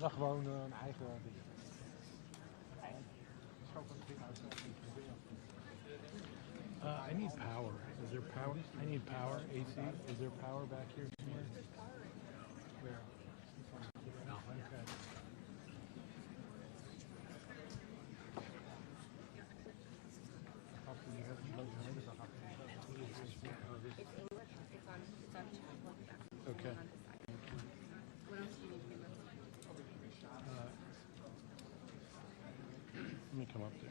dan gewoon een eigen ding. Schoot een ding uit. I need power. Is there power? I need power. AC. Is there power back here somewhere? Where? Okay. Okay. What else do you need to get? Let me come up there.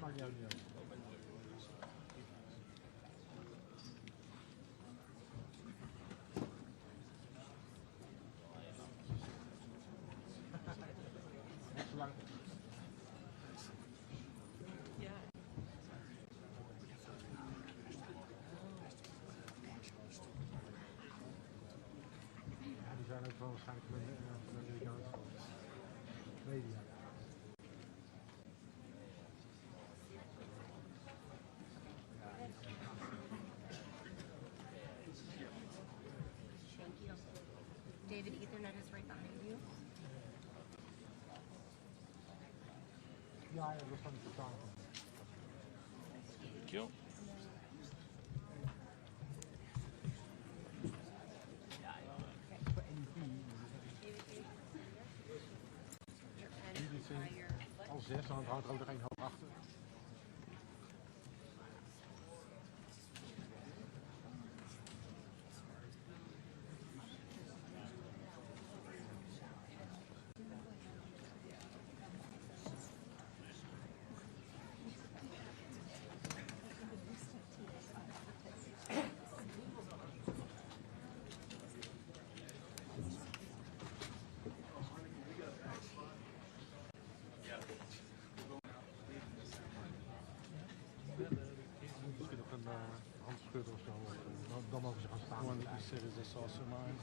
Maakt niet uit. Net zo lang. Ja. Ja, die zijn ook wel waarschijnlijk van de Amerikaanse media. Thank you. David, Ethernet is right behind you. Ja, dat was van de vertaling. Thank you. Voor energie. Jullie zijn al 6, dan houdt er ook nog één hoog achter. Misschien ook een handschudden of zo. Dan mogen ze gaan staan. One that you said is this also mine?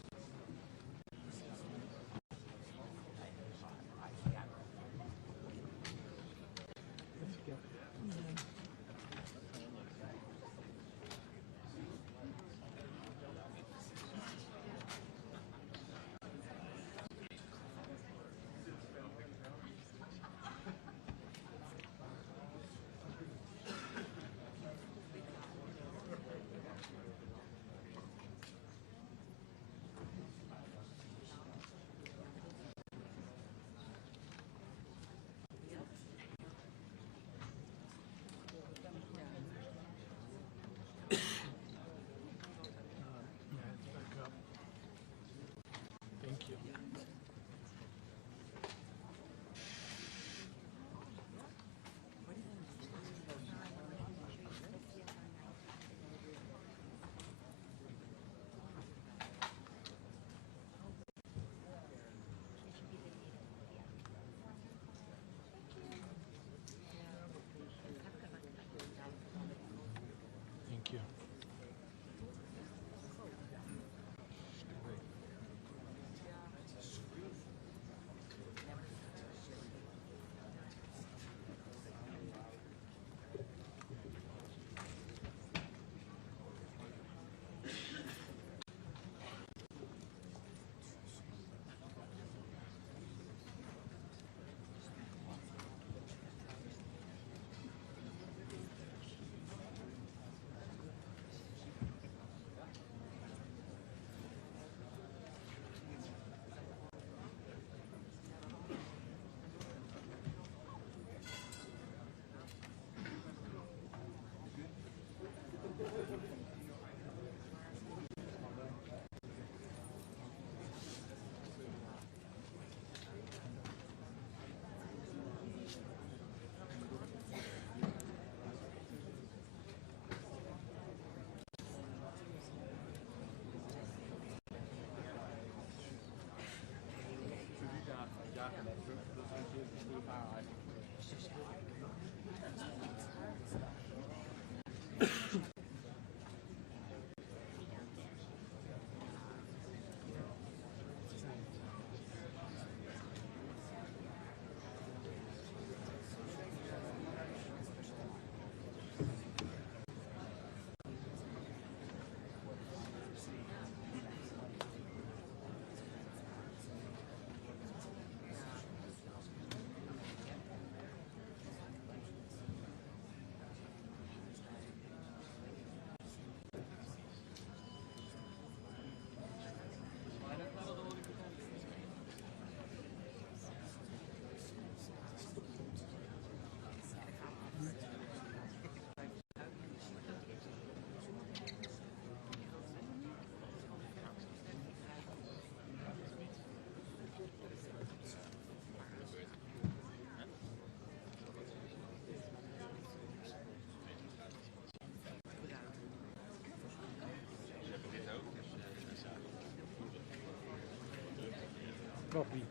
Copy.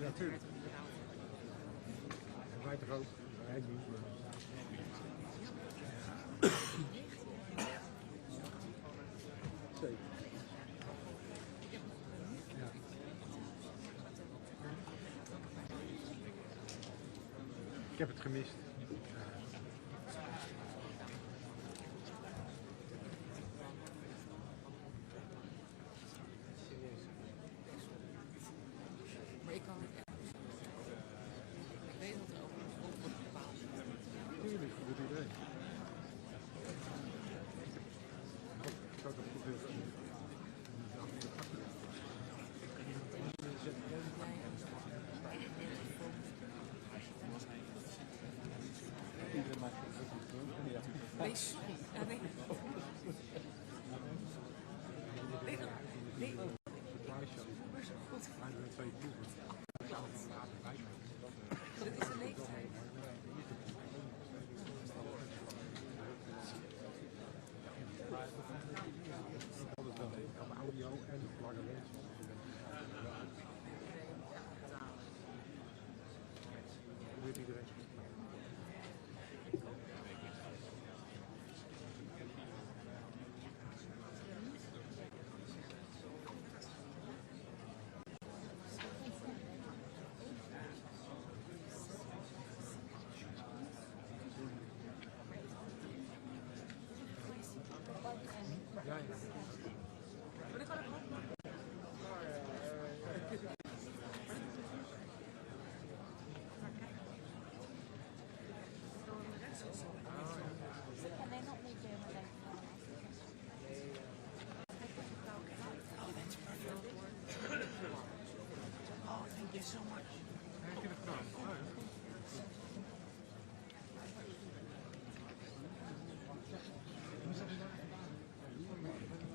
Ja, tuurlijk. Wij toch ook? Wij niet. Zeker. Ja. Ik heb het gemist. Maar ik kan het echt. Ik weet dat er ook een wordt bepaald. Tuurlijk, goed idee. Ik zou dat goed willen. Nee, sorry. Ja, nee. Nee, nee. Maar zo goed. Dit is de leeftijd. Audio en lange wens. Hoe weet iedereen? Ja, ja. So much. Heb je het gedaan? Oh, ja.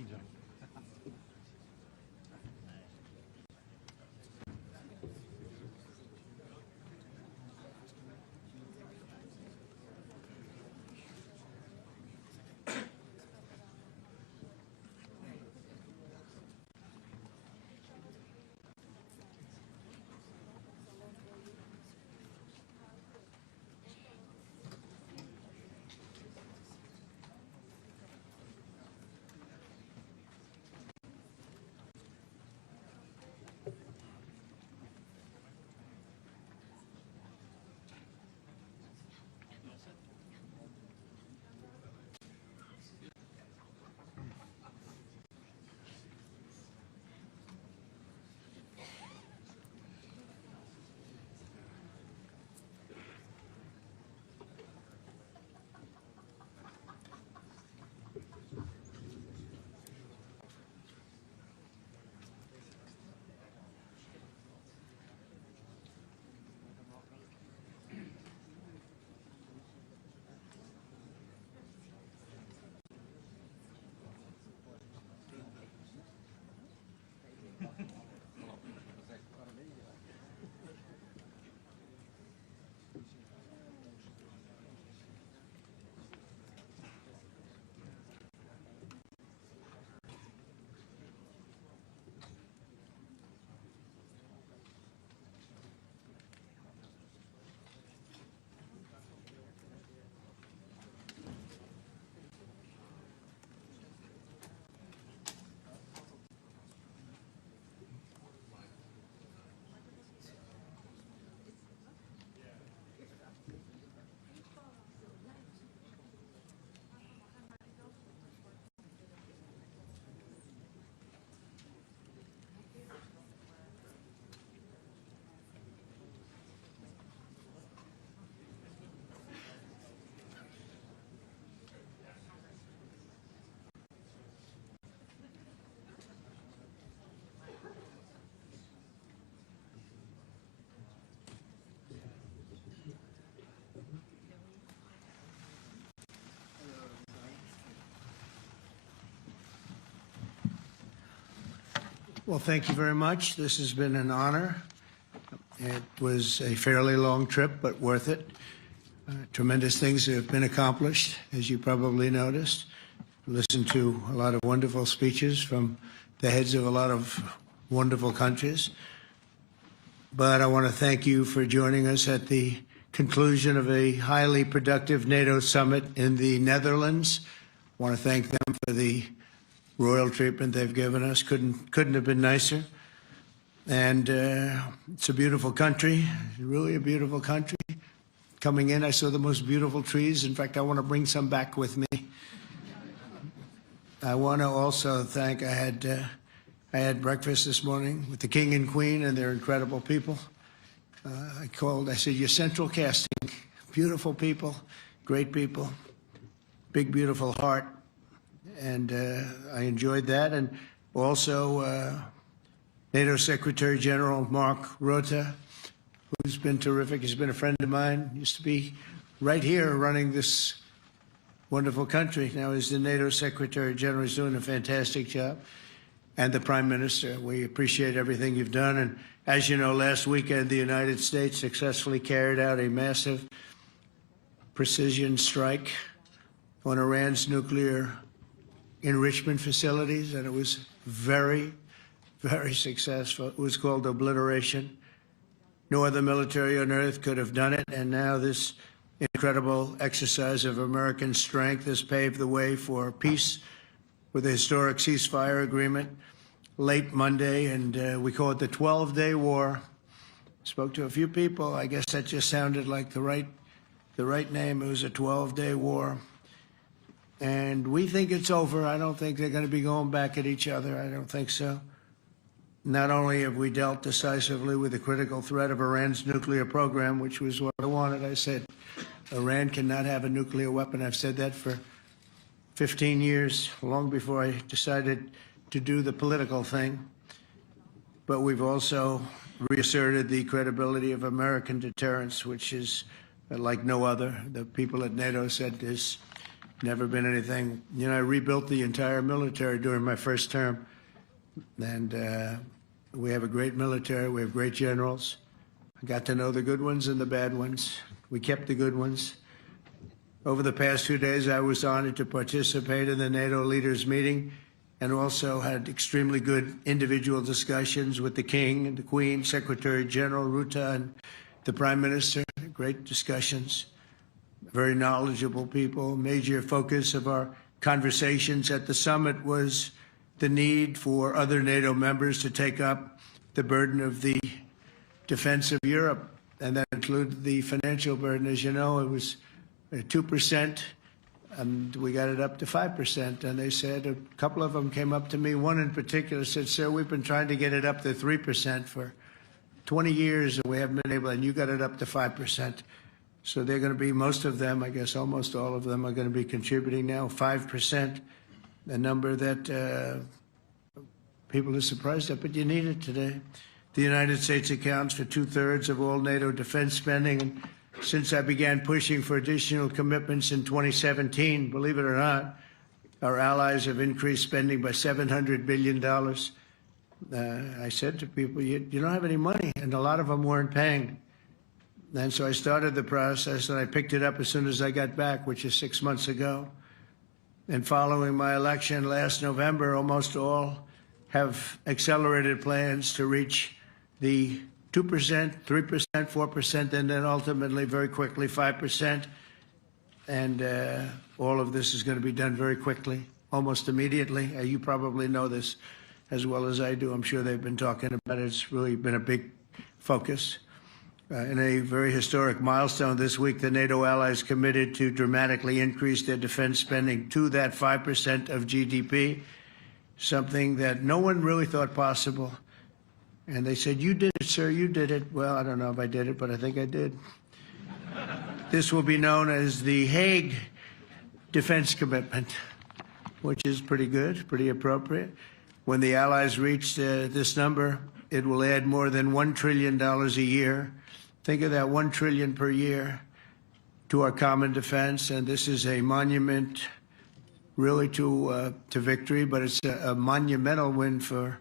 Happy jump. Well, thank you very much. This has been an honor. It was a fairly long trip, but worth it. Tremendous things have been accomplished, as you probably noticed. Listened to a lot of wonderful speeches from the heads of a lot of wonderful countries. But I want to thank you for joining us at the conclusion of a highly productive NATO summit in the Netherlands. I want to thank them for the royal treatment they've given us. Couldn't have been nicer. And it's a beautiful country, really a beautiful country. Coming in, I saw the most beautiful trees. In fact, I want to bring some back with me. I want to also thank, I had breakfast this morning with the King and Queen, and they're incredible people. I said, you're central casting. Beautiful people, great people, big, beautiful heart. And I enjoyed that. And also NATO Secretary General Mark Rutte, who's been terrific. He's been a friend of mine. Used to be right here running this wonderful country. Now he's the NATO Secretary General. He's doing a fantastic job. And the Prime Minister, we appreciate everything you've done. And as you know, last weekend, the United States successfully carried out a massive precision strike on Iran's nuclear enrichment facilities, and it was very, very successful. It was called obliteration. No other military on earth could have done it, and now this incredible exercise of American strength has paved the way for peace with a historic ceasefire agreement late Monday, and we call it the 12-day war. Spoke to a few people. I guess that just sounded like the right name. It was a 12-day war. And we think it's over. I don't think they're going to be going back at each other. I don't think so. Not only have we dealt decisively with the critical threat of Iran's nuclear program, which was what I wanted. I said, Iran cannot have a nuclear weapon. I've said that for 15 years, long before I decided to do the political thing. But we've also reasserted the credibility of American deterrence, which is like no other. The people at NATO said never been anything. You know, I rebuilt the entire military during my first term, and we have a great military. We have great generals. I got to know the good ones and the bad ones. We kept the good ones. Over the past 2 days, I was honored to participate in the NATO leaders meeting and also had extremely good individual discussions with the King and the Queen, Secretary General Rutte, and the Prime Minister. Great discussions, very knowledgeable people. Major focus of our conversations at the summit was the need for other NATO members to take up the burden of the defense of Europe, and that included the financial burden. As you know, it was 2%, and we got it up to 5%. And they said, a couple of them came up to me, one in particular said, "Sir, we've been trying to get it up to 3% for 20 years, and we haven't been able, and you got it up to 5%. So they're going to be, most of them, I guess almost all of them, are going to be contributing now 5%, a number that people are surprised at, but you need it today. The United States accounts for 2/3 of all NATO defense spending. And since I began pushing for additional commitments in 2017, believe it or not, our allies have increased spending by $700 billion. I said to people, you don't have any money, and a lot of them weren't paying. And so I started the process, and I picked it up as soon as I got back, which is 6 months ago. And following my election last November, almost all have accelerated plans to reach the 2%, 3%, 4%, and then ultimately, very quickly, 5%. And all of this is going to be done very quickly, almost immediately. You probably know this as well as I do. I'm sure they've been talking about it. It's really been a big focus. In a very historic milestone this week, the NATO allies committed to dramatically increase their defense spending to that 5% of GDP, something that no one really thought possible. And they said, "You did it, sir, you did it." Well, I don't know if I did it, but I think I did. This will be known as the Hague Defense Commitment, which is pretty good, pretty appropriate. When the allies reach this number, it will add more than $1 trillion a year. Think of that, $1 trillion per year to our common defense. And this is a monument really to victory, but it's a monumental win for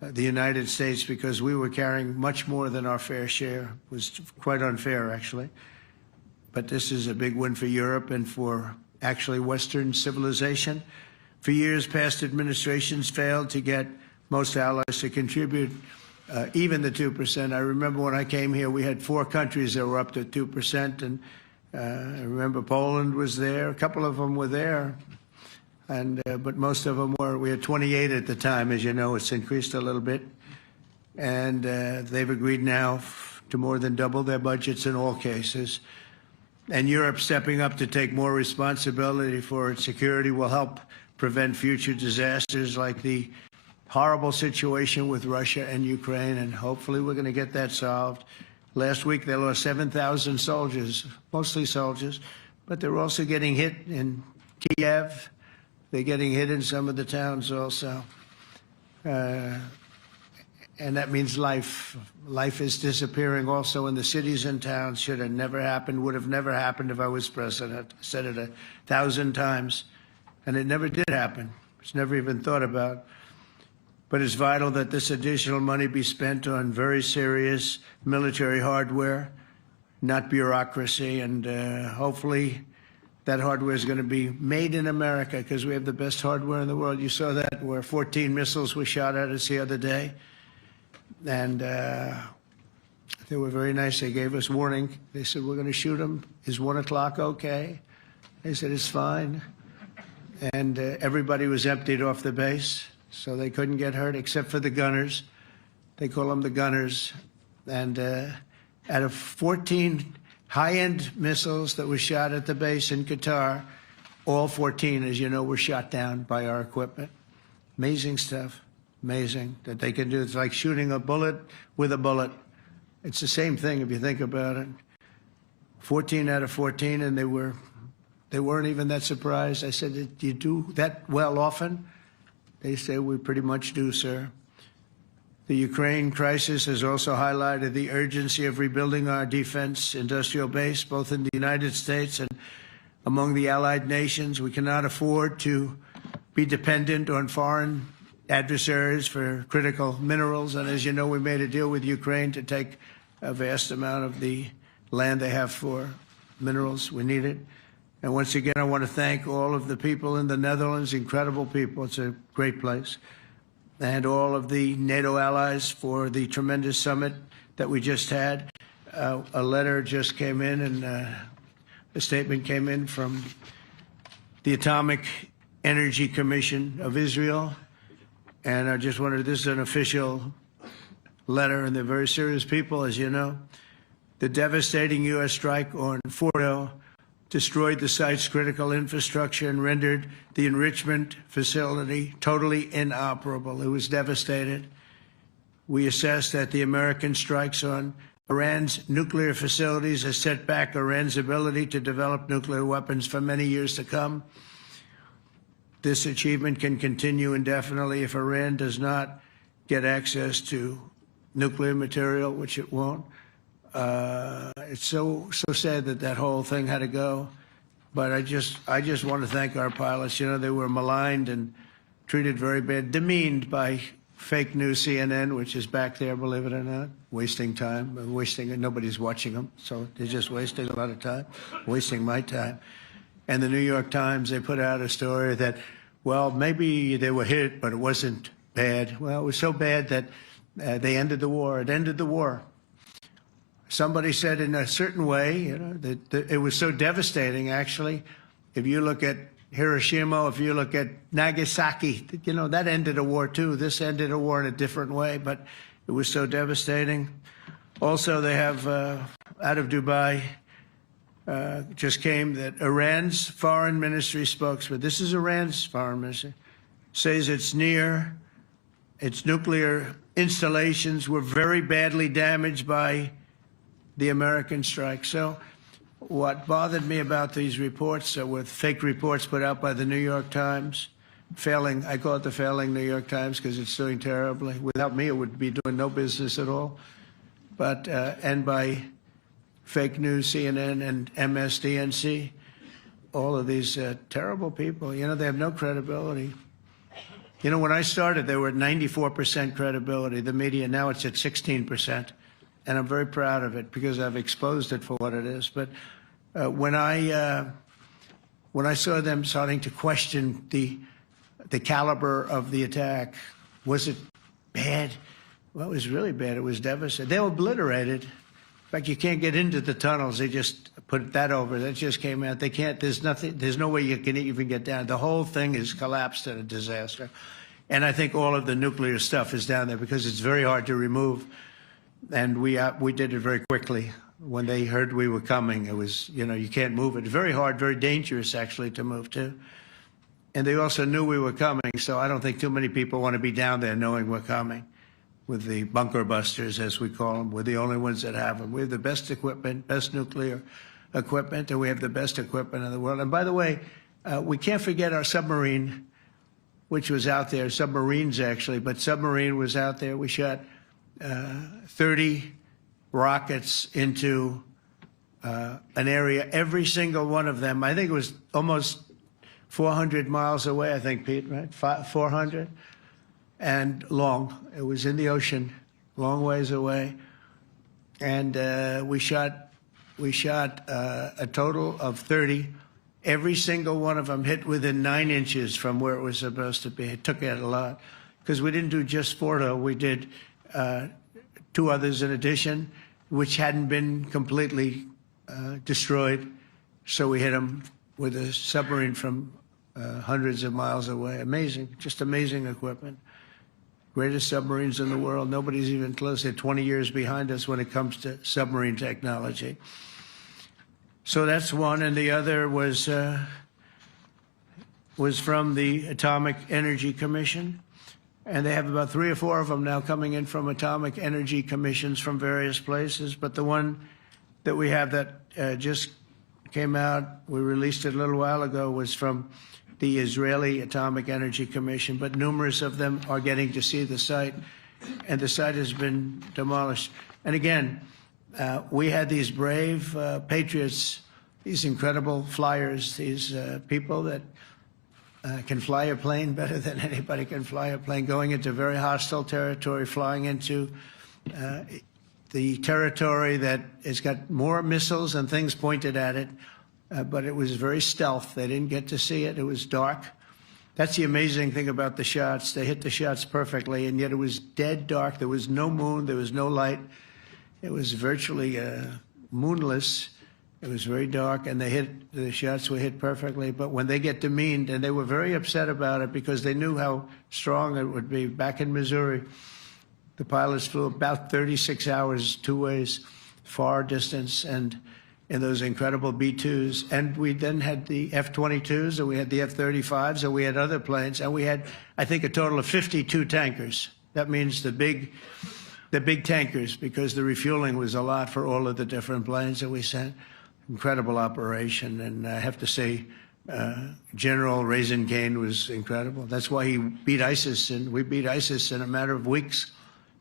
the United States, because we were carrying much more than our fair share. It was quite unfair, actually. But this is a big win for Europe and for actually Western civilization. For years, past administrations failed to get most allies to contribute even the 2%. I remember when I came here, we had 4 countries that were up to 2%, and I remember Poland was there. A couple of them were there. But most of them were, we had 28 at the time. As you know, it's increased a little bit. And they've agreed now to more than double their budgets in all cases. And Europe stepping up to take more responsibility for its security will help prevent future disasters like the horrible situation with Russia and Ukraine. And hopefully we're going to get that solved. Last week they lost 7,000 soldiers, mostly soldiers, but they're also getting hit in Kiev. They're getting hit in some of the towns also. And that means life. Life is disappearing also in the cities and towns. Should have never happened, would have never happened if I was president. I said it 1,000 times. And it never did happen. It's never even thought about. But it's vital that this additional money be spent on very serious military hardware, not bureaucracy. And hopefully that hardware is going to be made in America, because we have the best hardware in the world. You saw that, where 14 missiles were shot at us the other day. And they were very nice. They gave us warning. They said, "We're going to shoot them. Is 1 o'clock okay?" They said, "It's fine." And everybody was emptied off the base, so they couldn't get hurt except for the gunners. They call them the gunners. And out of 14 high-end missiles that were shot at the base in Qatar, all 14, as you know, were shot down by our equipment. Amazing stuff. Amazing that they can do. It's like shooting a bullet with a bullet. It's the same thing if you think about it. 14 out of 14, and they weren't even that surprised. I said, "Do you do that well often?" They say, "We pretty much do, sir." The Ukraine crisis has also highlighted the urgency of rebuilding our defense industrial base, both in the United States and among the allied nations. We cannot afford to be dependent on foreign adversaries for critical minerals. And as you know, we made a deal with Ukraine to take a vast amount of the land they have for minerals. We need it. And once again, I want to thank all of the people in the Netherlands, incredible people. It's a great place. And all of the NATO allies for the tremendous summit that we just had. A letter just came in, and a statement came in from the Atomic Energy Commission of Israel. And I just wanted, this is an official letter, and they're very serious people, as you know. The devastating U.S. strike on Fordo destroyed the site's critical infrastructure and rendered the enrichment facility totally inoperable. It was devastated. We assess that the American strikes on Iran's nuclear facilities has set back Iran's ability to develop nuclear weapons for many years to come. This achievement can continue indefinitely if Iran does not get access to nuclear material, which it won't. It's so sad that that whole thing had to go. But I just want to thank our pilots. You know, they were maligned and treated very bad, demeaned by fake news CNN, which is back there, believe it or not, wasting time, nobody's watching them, so they're just wasting a lot of time, wasting my time. And the New York Times, they put out a story that, well, maybe they were hit, but it wasn't bad. Well, it was so bad that they ended the war. It ended the war. Somebody said in a certain way, you know, that it was so devastating, actually. If you look at Hiroshima, if you look at Nagasaki, you know, that ended a war too. This ended a war in a different way, but it was so devastating. Also, they have, out of Dubai, just came that Iran's foreign ministry spokesman, this is Iran's foreign ministry, says its nuclear installations were very badly damaged by the American strike. So what bothered me about these reports with fake reports put out by the New York Times, failing, I call it the failing New York Times because it's doing terribly. Without me, it would be doing no business at all. But, and by fake news, CNN and MSDNC, all of these terrible people, you know, they have no credibility. You know, when I started, they were at 94% credibility, the media. Now it's at 16%. And I'm very proud of it because I've exposed it for what it is. But when I saw them starting to question the caliber of the attack, was it bad? Well, it was really bad. It was devastating. They were obliterated. In fact, you can't get into the tunnels. They just put that over. That just came out. They can't. There's nothing. There's no way you can even get down. The whole thing is collapsed in a disaster. And I think all of the nuclear stuff is down there because it's very hard to remove. And we did it very quickly. When they heard we were coming, it was, you know, you can't move it. Very hard, very dangerous, actually, to move to. And they also knew we were coming, so I don't think too many people want to be down there knowing we're coming. With the bunker busters, as we call them, we're the only ones that have them. We have the best equipment, best nuclear equipment, and we have the best equipment in the world. And by the way, we can't forget our submarine, which was out there, submarines actually, but submarine was out there. We shot 30 rockets into an area, every single one of them. I think it was almost 400 miles away, I think, Pete, right? 400? And long. It was in the ocean, long ways away. And we shot a total of 30. Every single one of them hit within 9 inches from where it was supposed to be. It took out a lot because we didn't do just Fordo. We did 2 others in addition, which hadn't been completely destroyed. So we hit them with a submarine from hundreds of miles away. Amazing, just amazing equipment. Greatest submarines in the world. Nobody's even close. They're 20 years behind us when it comes to submarine technology. So that's one, and the other was from the Atomic Energy Commission. And they have about 3 or 4 of them now coming in from atomic energy commissions from various places. But the one that we have that just came out, we released it a little while ago, was from the Israeli Atomic Energy Commission. But numerous of them are getting to see the site, and the site has been demolished. And again, we had these brave patriots, these incredible flyers, these people that can fly a plane better than anybody can fly a plane, going into very hostile territory, flying into the territory that has got more missiles and things pointed at it, but it was very stealth. They didn't get to see it. It was dark. That's the amazing thing about the shots. They hit the shots perfectly, and yet it was dead dark. There was no moon. There was no light. It was virtually moonless. It was very dark, and the shots were hit perfectly. But when they get demeaned, and they were very upset about it because they knew how strong it would be. Back in Missouri, the pilots flew about 36 hours, two ways, far distance, and in those incredible B-2s. And we then had the F-22s, and we had the F-35s, and we had other planes, and we had, I think, a total of 52 tankers. That means the big tankers, because the refueling was a lot for all of the different planes that we sent. Incredible operation, and I have to say, General Raisin Kane was incredible. That's why he beat ISIS, and we beat ISIS in a matter of weeks.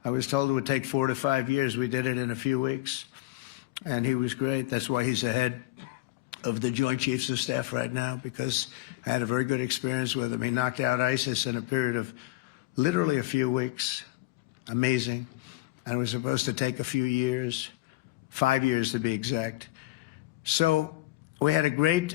I was told it would take 4 to 5 years. We did it in a few weeks, and he was great. That's why he's the head of the Joint Chiefs of Staff right now, because I had a very good experience with him. He knocked out ISIS in a period of literally a few weeks. Amazing. And it was supposed to take a few years, 5 years to be exact. So we had a great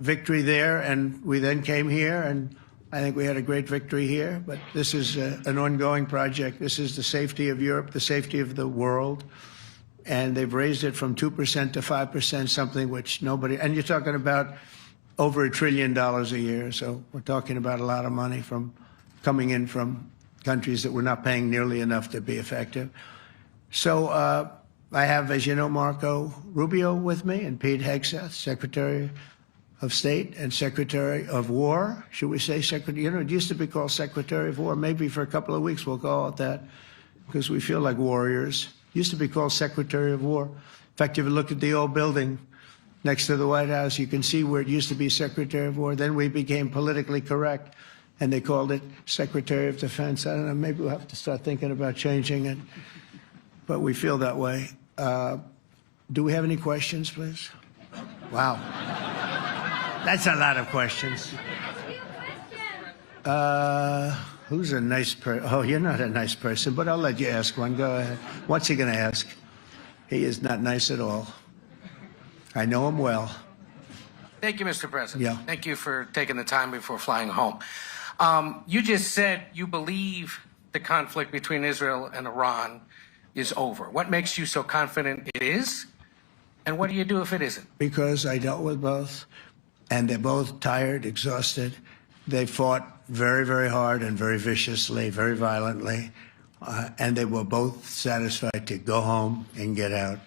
victory there, and we then came here, and I think we had a great victory here. But this is an ongoing project. This is the safety of Europe, the safety of the world. And they've raised it from 2% to 5%, something which nobody, and you're talking about over $1 trillion a year. So we're talking about a lot of money coming in from countries that were not paying nearly enough to be effective. So I have, as you know, Marco Rubio with me, and Pete Hegseth, Secretary of State and Secretary of War. Should we say Secretary? You know, it used to be called Secretary of War. Maybe for a couple of weeks we'll call it that, because we feel like warriors. Used to be called Secretary of War. In fact, if you look at the old building next to the White House, you can see where it used to be Secretary of War. Then we became politically correct, and they called it Secretary of Defense. I don't know, maybe we'll have to start thinking about changing it, but we feel that way. Do we have any questions, please? Wow. That's a lot of questions. Who's a nice person? Oh, you're not a nice person, but I'll let you ask one. Go ahead. What's he going to ask? He is not nice at all. I know him well. Thank you, Mr. President. Yeah. Thank you for taking the time before flying home. You just said you believe the conflict between Israel and Iran is over. What makes you so confident it is? And what do you do if it isn't? Because I dealt with both, and they're both tired, exhausted. They fought very, very hard and very viciously, very violently, and they were both satisfied to go home and get out.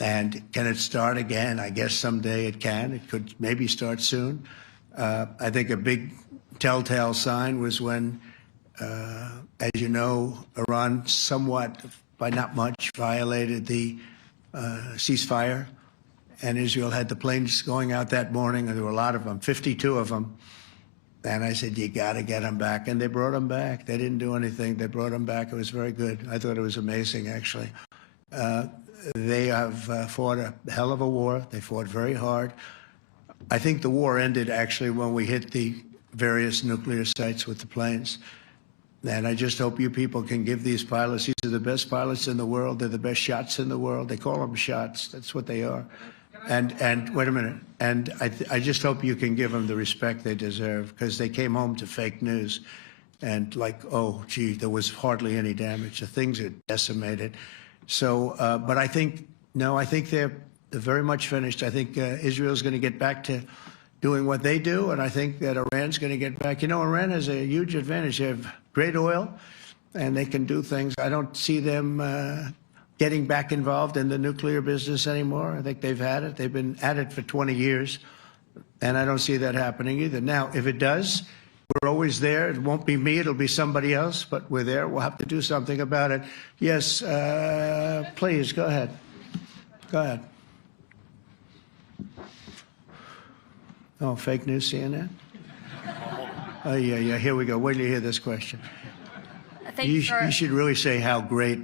And can it start again? I guess someday it can. It could maybe start soon. I think a big telltale sign was when, as you know, Iran somewhat, by not much, violated the ceasefire, and Israel had the planes going out that morning, and there were a lot of them, 52 of them. And I said, you got to get them back. And they brought them back. They didn't do anything. They brought them back. It was very good. I thought it was amazing, actually. They have fought a hell of a war. They fought very hard. I think the war ended, actually, when we hit the various nuclear sites with the planes. And I just hope you people can give these pilots, these are the best pilots in the world. They're the best shots in the world. They call them shots. That's what they are. And wait a minute. And I just hope you can give them the respect they deserve, because they came home to fake news. And like, oh, gee, there was hardly any damage. The things are decimated. So, but I think, no, I think they're very much finished. I think Israel's going to get back to doing what they do. And I think that Iran's going to get back. You know, Iran has a huge advantage. They have great oil, and they can do things. I don't see them getting back involved in the nuclear business anymore. I think they've had it. They've been at it for 20 years, and I don't see that happening either. Now, if it does, we're always there. It won't be me. It'll be somebody else, but we're there. We'll have to do something about it. Yes, please, go ahead. Go ahead. Oh, fake news, CNN? Oh, yeah, here we go. Wait till you hear this question. You should really say how great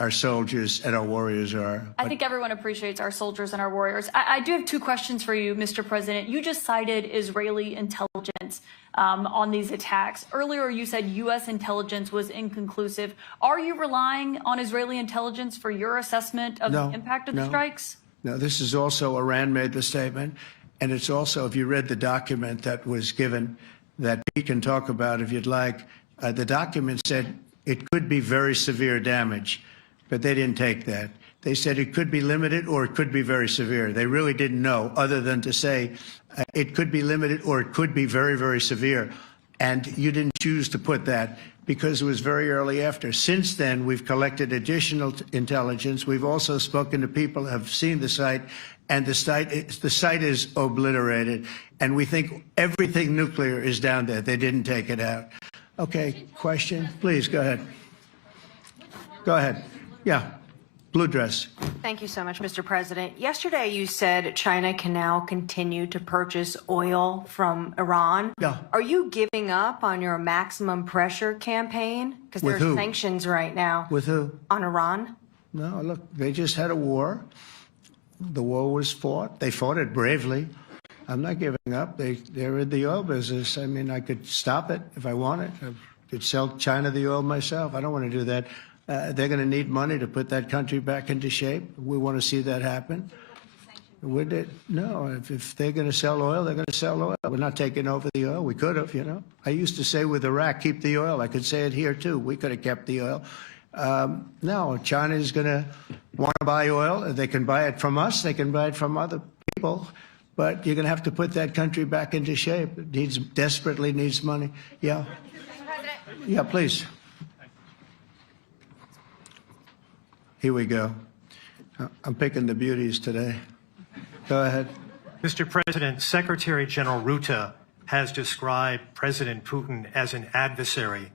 our soldiers and our warriors are. I think everyone appreciates our soldiers and our warriors. I do have two questions for you, Mr. President. You just cited Israeli intelligence on these attacks. Earlier, you said U.S. intelligence was inconclusive. Are you relying on Israeli intelligence for your assessment of the impact of the strikes? No, this is also Iran made the statement. And it's also, if you read the document that was given that Pete can talk about if you'd like, the document said it could be very severe damage, but they didn't take that. They said it could be limited or it could be very severe. They really didn't know other than to say it could be limited or it could be very, very severe. And you didn't choose to put that because it was very early after. Since then, we've collected additional intelligence. We've also spoken to people who have seen the site, and the site is obliterated. And we think everything nuclear is down there. They didn't take it out. Okay, question? Please, go ahead. Go ahead. Yeah, blue dress. Thank you so much, Mr. President. Yesterday, you said China can now continue to purchase oil from Iran. Yeah. Are you giving up on your maximum pressure campaign? Because With there are who? sanctions right now. With who? On Iran? No, look, they just had a war. The war was fought. They fought it bravely. I'm not giving up. They're in the oil business. I mean, I could stop it if I wanted. I could sell China the oil myself. I don't want to do that. They're going to need money to put that country back into shape. We want to see that happen. No, if they're going to sell oil, they're going to sell oil. We're not taking over the oil. We could have, you know. I used to say with Iraq, keep the oil. I could say it here, too. We could have kept the oil. No, China is going to want to buy oil. They can buy it from us. They can buy it from other people. But you're going to have to put that country back into shape. It desperately needs money. Yeah. Yeah, please. Here we go. I'm picking the beauties today. Go ahead. Mr. President, Secretary General Rutte has described President Putin as an adversary,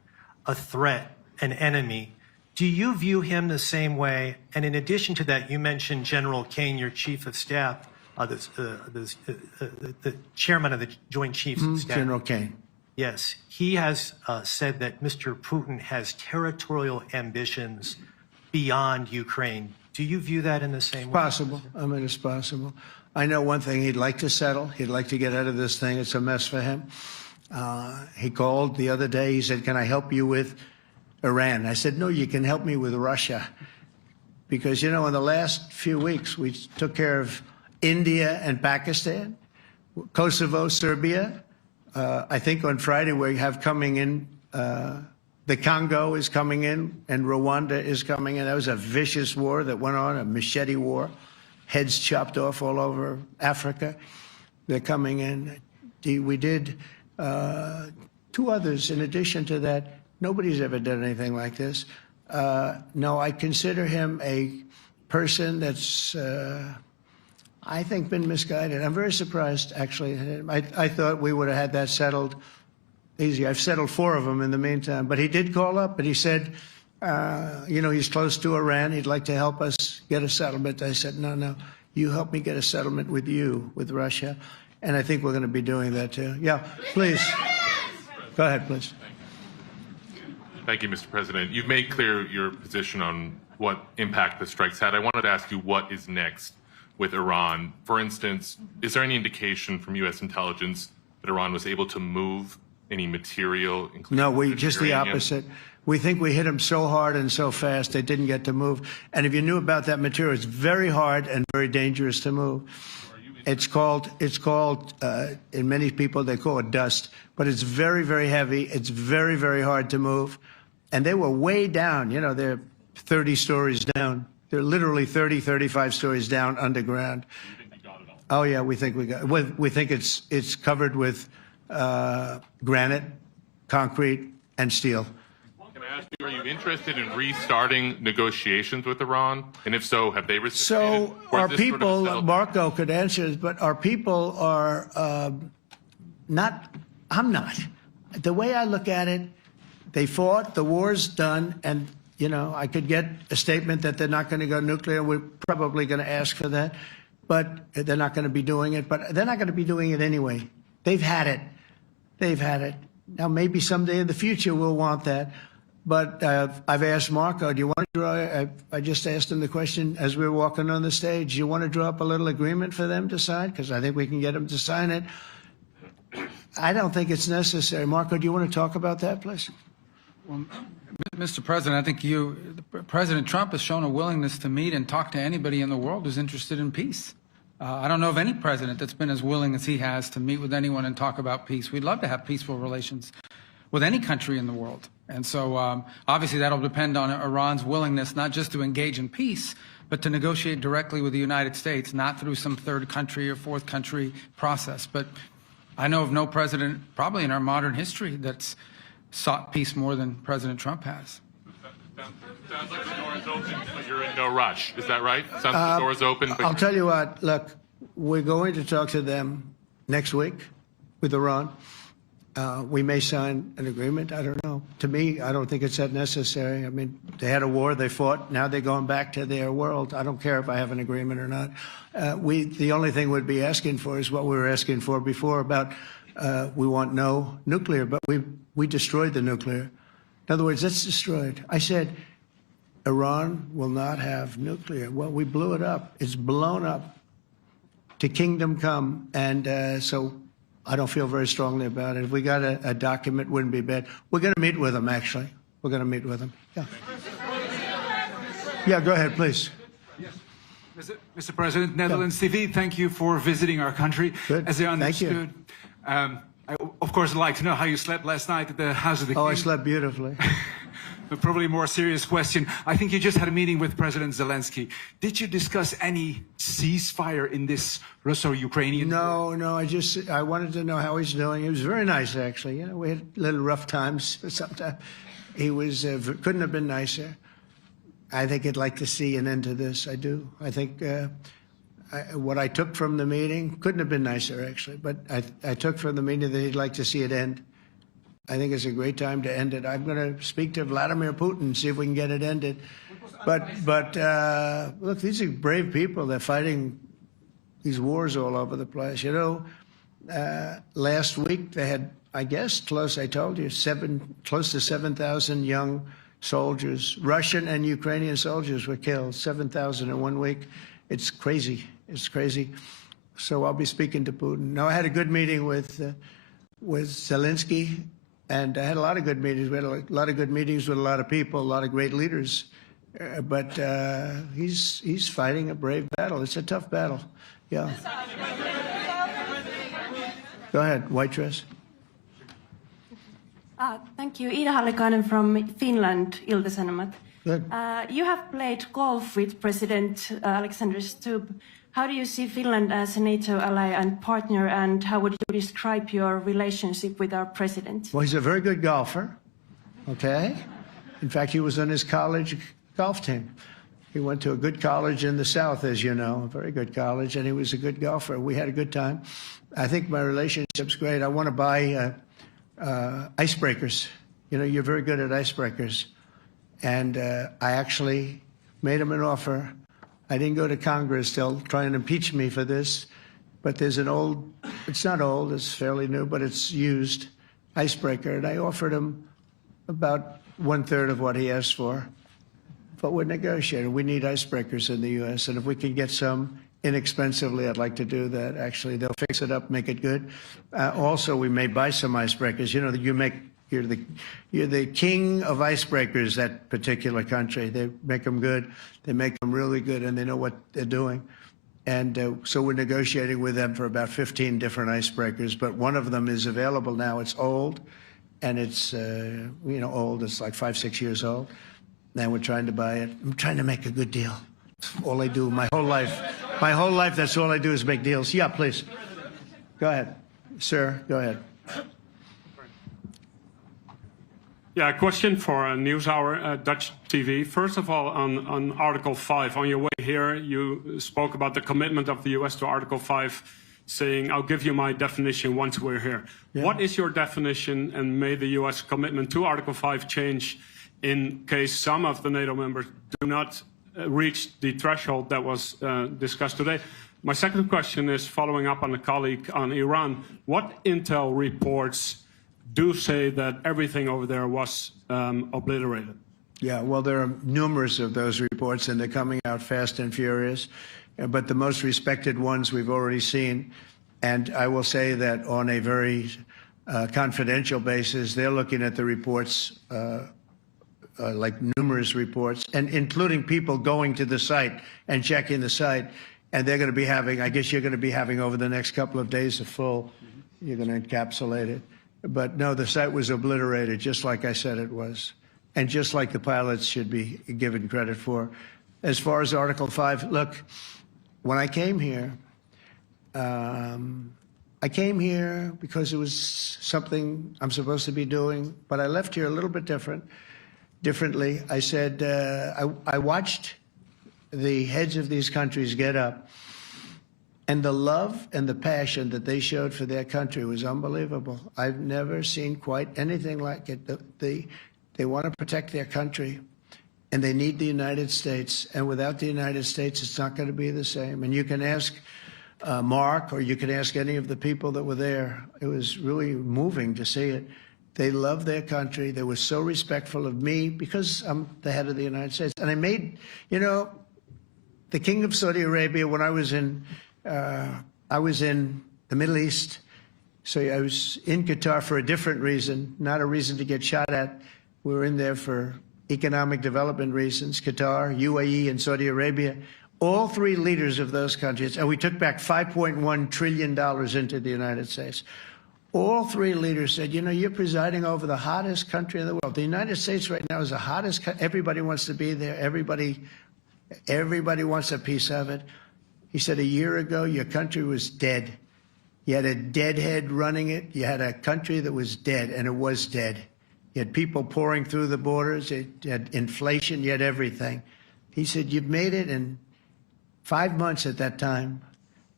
a threat, an enemy. Do you view him the same way? And in addition to that, you mentioned General Kane, your chief of staff, the chairman of the Joint Chiefs of Staff. General Kane. Yes, he has said that Mr. Putin has territorial ambitions beyond Ukraine. Do you view that in the same way? Possible. I mean, it's possible. I know one thing. He'd like to settle. He'd like to get out of this thing. It's a mess for him. He called the other day. He said, can I help you with Iran? I said, no, you can help me with Russia. Because, you know, in the last few weeks, we took care of India and Pakistan, Kosovo, Serbia. I think on Friday we have coming in, the Congo is coming in and Rwanda is coming in. That was a vicious war that went on, a machete war, heads chopped off all over Africa. They're coming in. We did two others in addition to that. Nobody's ever done anything like this. No, I consider him a person that's, I think, been misguided. I'm very surprised, actually. I thought we would have had that settled easy. I've settled 4 of them in the meantime. But he did call up, and he said, you know, he's close to Iran. He'd like to help us get a settlement. I said, no, you help me get a settlement with you, with Russia. And I think we're going to be doing that, too. Yeah, please. Go ahead, please. Thank you, Mr. President. You've made clear your position on what impact the strikes had. I wanted to ask you what is next with Iran. For instance, is there any indication from U.S. intelligence that Iran was able to move any material? No, just the opposite. We think we hit them so hard and so fast they didn't get to move. And if you knew about that material, it's very hard and very dangerous to move. It's called, in many people, they call it dust. But it's very, very heavy. It's very, very hard to move. And they were way down. You know, they're 30 stories down. They're literally 30, 35 stories down underground. You think you got it all? Oh, yeah, we think we got it. We think it's covered with granite, concrete, and steel. Can I ask you, are you interested in restarting negotiations with Iran? And if so, have they reciprocated? So Or is our this sort of people, settled? Marco could answer this, but our people are not, I'm not. The way I look at it, they fought, the war's done, and, you know, I could get a statement that they're not going to go nuclear. We're probably going to ask for that, but they're not going to be doing it. But they're not going to be doing it anyway. They've had it. They've had it. Now, maybe someday in the future we'll want that. But I've asked Marco, do you want to draw, I just asked him the question as we were walking on the stage, do you want to draw up a little agreement for them to sign? Because I think we can get them to sign it. I don't think it's necessary. Marco, do you want to talk about that, please? Well, Mr. President, I think President Trump has shown a willingness to meet and talk to anybody in the world who's interested in peace. I don't know of any president that's been as willing as he has to meet with anyone and talk about peace. We'd love to have peaceful relations with any country in the world. And so obviously that'll depend on Iran's willingness not just to engage in peace, but to negotiate directly with the United States, not through some third country or fourth country process. But I know of no president, probably in our modern history, that's sought peace more than President Trump has. Sounds like the door is open, but you're in no rush. Is that right? Sounds like the door is open. But I'll tell you what, look, we're going to talk to them next week with Iran. We may sign an agreement. I don't know. To me, I don't think it's that necessary. I mean, they had a war, they fought. Now they're going back to their world. I don't care if I have an agreement or not. The only thing we'd be asking for is what we were asking for before about we want no nuclear, but we destroyed the nuclear. In other words, it's destroyed. I said, Iran will not have nuclear. Well, we blew it up. It's blown up to kingdom come. And so I don't feel very strongly about it. If we got a document, wouldn't be bad. We're going to meet with them, actually. We're going to meet with them. Yeah. Yeah, go ahead, please. Yes. Mr. President, Netherlands TV, thank you for visiting our country. Good. As I Thank you. understood, I, of course, I'd like to know how you slept last night at the House of the King. Oh, I slept beautifully. But probably a more serious question. I think you just had a meeting with President Zelensky. Did you discuss any ceasefire in this Russo-Ukrainian? No, I wanted to know how he's doing. He was very nice, actually. You know, we had little rough times sometimes. He was couldn't have been nicer. I think he'd like to see an end to this. I do. I think what I took from the meeting couldn't have been nicer, actually. But I took from the meeting that he'd like to see it end. I think it's a great time to end it. I'm going to speak to Vladimir Putin, see if we can get it ended. But look, these are brave people. They're fighting these wars all over the place. You know, last week they had, I guess, I told you, close to 7,000 young soldiers, Russian and Ukrainian soldiers were killed, 7,000 in 1 week. It's crazy. It's crazy. So I'll be speaking to Putin. Now, I had a good meeting with Zelensky. And I had a lot of good meetings. We had a lot of good meetings with a lot of people, a lot of great leaders. But he's fighting a brave battle. It's a tough battle. Yeah. Go ahead, white dress. Thank you. Ida Hallikainen from Finland, Ilta-Sanomat. Good. You have played golf with President Alexander Stubb. How do you see Finland as a NATO ally and partner, and how would you describe your relationship with our president? Well, he's a very good golfer, okay? In fact, he was on his college golf team. He went to a good college in the South, as you know, a very good college, and he was a good golfer. We had a good time. I think my relationship's great. I want to buy icebreakers. You know, you're very good at icebreakers. And I actually made him an offer. I didn't go to Congress. They'll try and impeach me for this. But there's an old, it's not old, it's fairly new, but it's used icebreaker. And I offered him about 1/3 of what he asked for. But we're negotiating. We need icebreakers in the U.S. And if we can get some inexpensively, I'd like to do that. Actually, they'll fix it up, make it good. Also, we may buy some icebreakers. You know, you're the king of icebreakers, that particular country. They make them good. They make them really good, and they know what they're doing. And so we're negotiating with them for about 15 different icebreakers. But one of them is available now. It's old, and it's, old. It's like 5-6 years old. And we're trying to buy it. I'm trying to make a good deal. That's all I do my whole life. My whole life, that's all I do is make deals. Yeah, please. Go ahead. Sir, go ahead. Yeah, a question for NewsHour, Dutch TV. First of all, on Article 5, on your way here, you spoke about the commitment of the U.S. to Article 5, saying, I'll give you my definition once we're here. Yeah. What is your definition, and may the U.S. commitment to Article 5 change in case some of the NATO members do not reach the threshold that was discussed today? My second question is following up on a colleague on Iran. What intel reports do say that everything over there was obliterated. Yeah, well, there are numerous of those reports, and they're coming out fast and furious. But the most respected ones we've already seen. And I will say that on a very confidential basis, they're looking at the reports, like numerous reports, and including people going to the site and checking the site. And they're going to be having, I guess you're going to be having over the next couple of days a full, you're going to encapsulate it. But no, the site was obliterated, just like I said it was. And just like the pilots should be given credit for. As far as Article 5, look, when I came here because it was something I'm supposed to be doing, but I left here a little bit differently. I said, I watched the heads of these countries get up, and the love and the passion that they showed for their country was unbelievable. I've never seen quite anything like it. They want to protect their country, and they need the United States. And without the United States, it's not going to be the same. And you can ask Mark, or you can ask any of the people that were there. It was really moving to see it. They love their country. They were so respectful of me because I'm the head of the United States. And I made, you know, the King of Saudi Arabia, when I was in the Middle East. So I was in Qatar for a different reason, not a reason to get shot at. We were in there for economic development reasons, Qatar, UAE, and Saudi Arabia. All three leaders of those countries, and we took back $5.1 trillion into the United States. All three leaders said, you know, you're presiding over the hottest country in the world. The United States right now is the hottest. Everybody wants to be there. Everybody wants a piece of it. He said, a year ago, your country was dead. You had a deadhead running it. You had a country that was dead, and it was dead. You had people pouring through the borders. You had inflation. You had everything. He said, you've made it in 5 months at that time.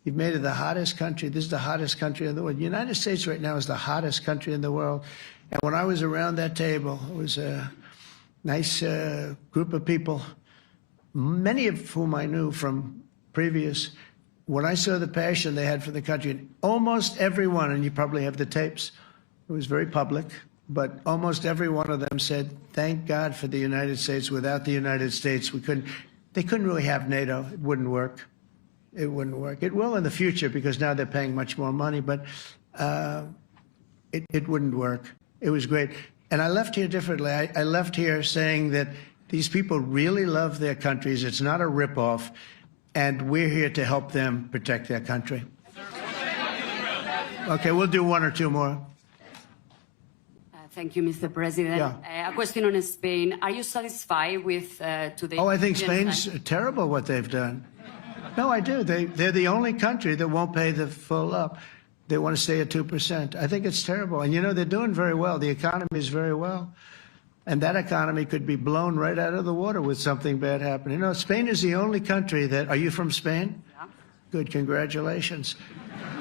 You've made it the hottest country. This is the hottest country in the world. The United States right now is the hottest country in the world. And when I was around that table, it was a nice group of people, many of whom I knew from previous. When I saw the passion they had for the country, almost everyone, and you probably have the tapes, it was very public, but almost every one of them said, thank God for the United States. Without the United States, they couldn't really have NATO. It wouldn't work. It wouldn't work. It will in the future because now they're paying much more money, but it wouldn't work. It was great. And I left here differently. I left here saying that these people really love their countries. It's not a ripoff, and we're here to help them protect their country. Okay, we'll do one or two more. Thank you, Mr. President. Yeah. A question on Spain. Are you satisfied with today? Oh, I think Spain's terrible what they've done. No, I do. They're the only country that won't pay the full up. They want to stay at 2%. I think it's terrible. And, you know, they're doing very well. The economy is very well. And that economy could be blown right out of the water with something bad happening. You know, Spain is the only country that... Are you from Spain? Yeah. Good, congratulations.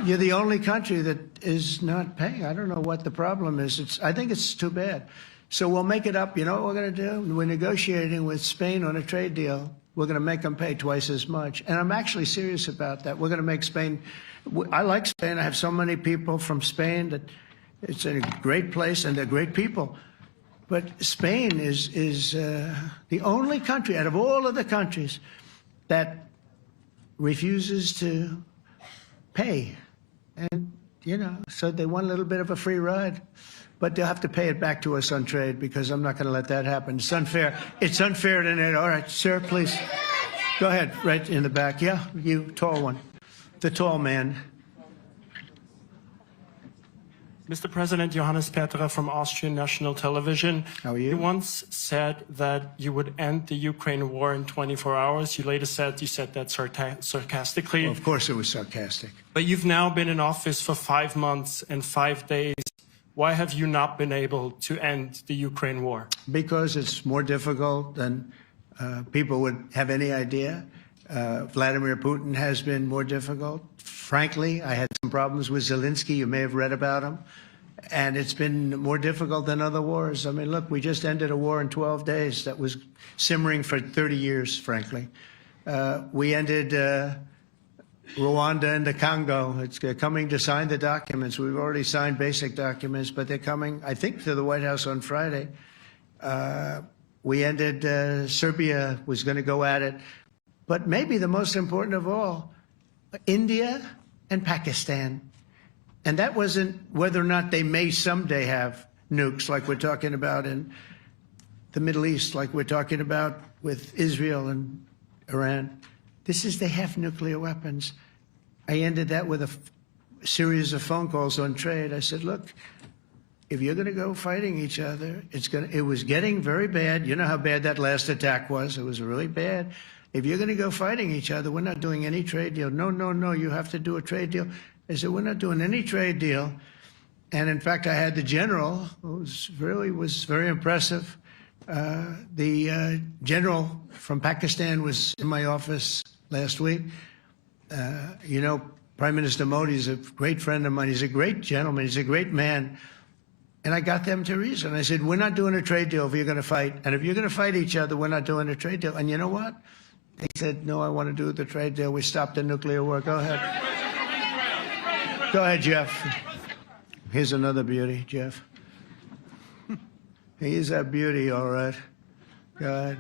You're the only country that is not paying. I don't know what the problem is. I think it's too bad. So we'll make it up. You know what we're going to do? We're negotiating with Spain on a trade deal. We're going to make them pay twice as much. And I'm actually serious about that. We're going to make Spain... I like Spain. I have so many people from Spain that it's a great place and they're great people. But Spain is the only country out of all of the countries that refuses to pay. And, you know, so they want a little bit of a free ride. But they'll have to pay it back to us on trade because I'm not going to let that happen. It's unfair. It's unfair to NATO. All right, sir, please. Go ahead, right in the back. Yeah, you, tall one. The tall man. Mr. President, Johannes Petra from Austrian National Television. How are you? You once said that you would end the Ukraine war in 24 hours. You later said you said that sarcastically. Well, of course it was sarcastic. But you've now been in office for 5 months and 5 days. Why have you not been able to end the Ukraine war? Because it's more difficult than people would have any idea. Vladimir Putin has been more difficult. Frankly, I had some problems with Zelensky. You may have read about him. And it's been more difficult than other wars. I mean, look, we just ended a war in 12 days that was simmering for 30 years, frankly. We ended Rwanda and the Congo. It's coming to sign the documents. We've already signed basic documents, but they're coming, I think, to the White House on Friday. We ended, Serbia was going to go at it. But maybe the most important of all, India and Pakistan. And that wasn't whether or not they may someday have nukes like we're talking about in the Middle East, like we're talking about with Israel and Iran. This is they have nuclear weapons. I ended that with a series of phone calls on trade. I said, look, if you're going to go fighting each other, it was getting very bad. You know how bad that last attack was. It was really bad. If you're going to go fighting each other, we're not doing any trade deal. No, no, no, you have to do a trade deal. I said, we're not doing any trade deal. And in fact, I had the general, who was very impressive. The general from Pakistan was in my office last week. You know, Prime Minister Modi is a great friend of mine. He's a great gentleman. He's a great man. And I got them to reason. I said, we're not doing a trade deal if you're going to fight. And if you're going to fight each other, we're not doing a trade deal. And you know what? They said, no, I want to do the trade deal. We stopped the nuclear war. Go ahead. Go ahead, Jeff. Here's another beauty, Jeff. He is a beauty, all right. Go ahead.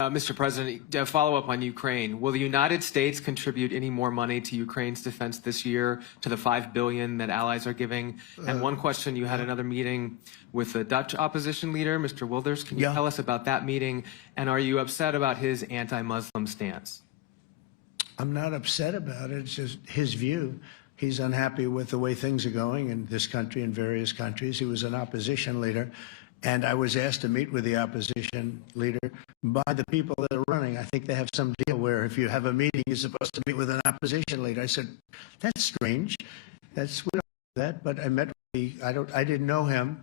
Mr. President, to follow up on Ukraine, will the United States contribute any more money to Ukraine's defense this year to the $5 billion that allies are giving? And one question, you had another meeting with the Dutch opposition leader, Mr. Wilders. Can you tell us about that meeting? And are you upset about his anti-Muslim stance? I'm not upset about it. It's just his view. He's unhappy with the way things are going in this country and various countries. He was an opposition leader. And I was asked to meet with the opposition leader by the people that are running. I think they have some deal where if you have a meeting, you're supposed to meet with an opposition leader. I said, that's strange. We don't do that. But I met with I didn't know him.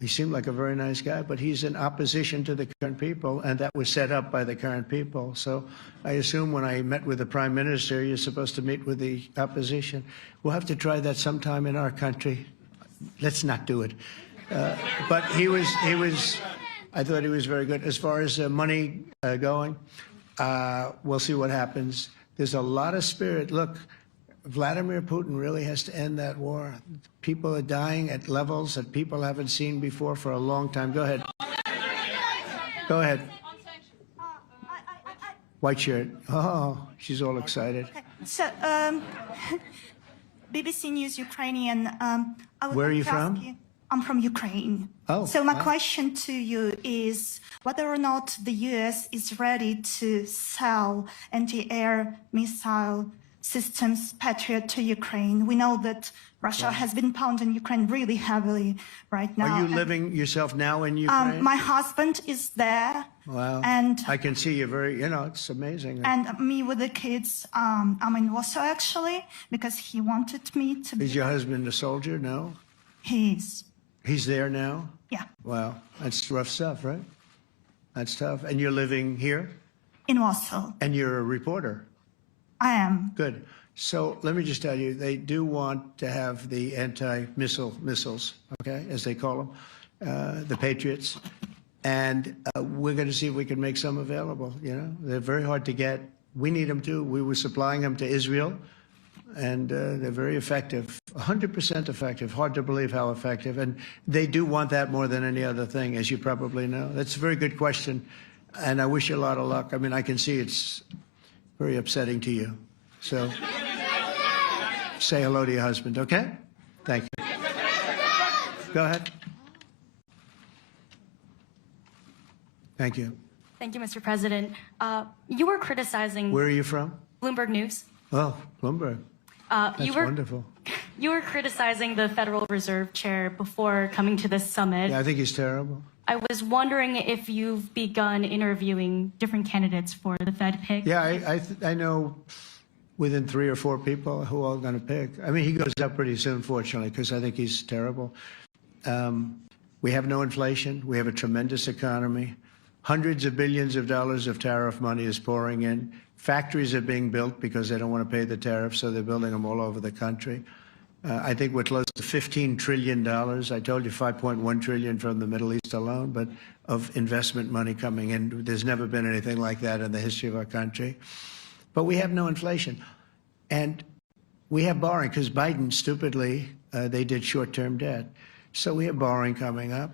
He seemed like a very nice guy, but he's in opposition to the current people, and that was set up by the current people. So I assume when I met with the Prime Minister, you're supposed to meet with the opposition. We'll have to try that sometime in our country. Let's not do it. But I thought he was very good. As far as money going, we'll see what happens. There's a lot of spirit. Look, Vladimir Putin really has to end that war. People are dying at levels that people haven't seen before for a long time. Go ahead. Go ahead. White shirt. Oh, she's all excited. So, BBC News Ukrainian. Where are you from? I'm from Ukraine. Oh, so my question to you is whether or not the U.S. is ready to sell anti-air missile systems Patriot to Ukraine. We know that Russia has been pounding Ukraine really heavily right now. Are you living yourself now in Ukraine? My husband is there. Wow. And I can see you very, it's amazing. And me with the kids, I'm in Warsaw actually, because he wanted me to be. Is your husband a soldier? No? He is. He's there now? Yeah. Wow. That's rough stuff, right? That's tough. And you're living here? In Warsaw. And you're a reporter? I am. Good. So let me just tell you, they do want to have the missiles, okay, as they call them, the Patriots. And we're going to see if we can make some available, They're very hard to get. We need them too. We were supplying them to Israel. And they're very effective, 100% effective. Hard to believe how effective. And they do want that more than any other thing, as you probably know. That's a very good question. And I wish you a lot of luck. I mean, I can see it's very upsetting to you. So say hello to your husband, okay? Thank you. Go ahead. Thank you. Thank you, Mr. President. You were criticizing... Where are you from? Bloomberg News. Oh, Bloomberg. That's wonderful. You were criticizing the Federal Reserve Chair before coming to this summit. Yeah, I think he's terrible. I was wondering if you've begun interviewing different candidates for the Fed pick. Yeah, I know within 3 or 4 people who are going to pick. I mean, he goes up pretty soon, fortunately, because I think he's terrible. We have no inflation. We have a tremendous economy. Hundreds of billions of dollars of tariff money is pouring in. Factories are being built because they don't want to pay the tariffs, so they're building them all over the country. I think we're close to $15 trillion. I told you $5.1 trillion from the Middle East alone, but of investment money coming in. There's never been anything like that in the history of our country. But we have no inflation. And we have borrowing because Biden, stupidly, they did short-term debt. So we have borrowing coming up.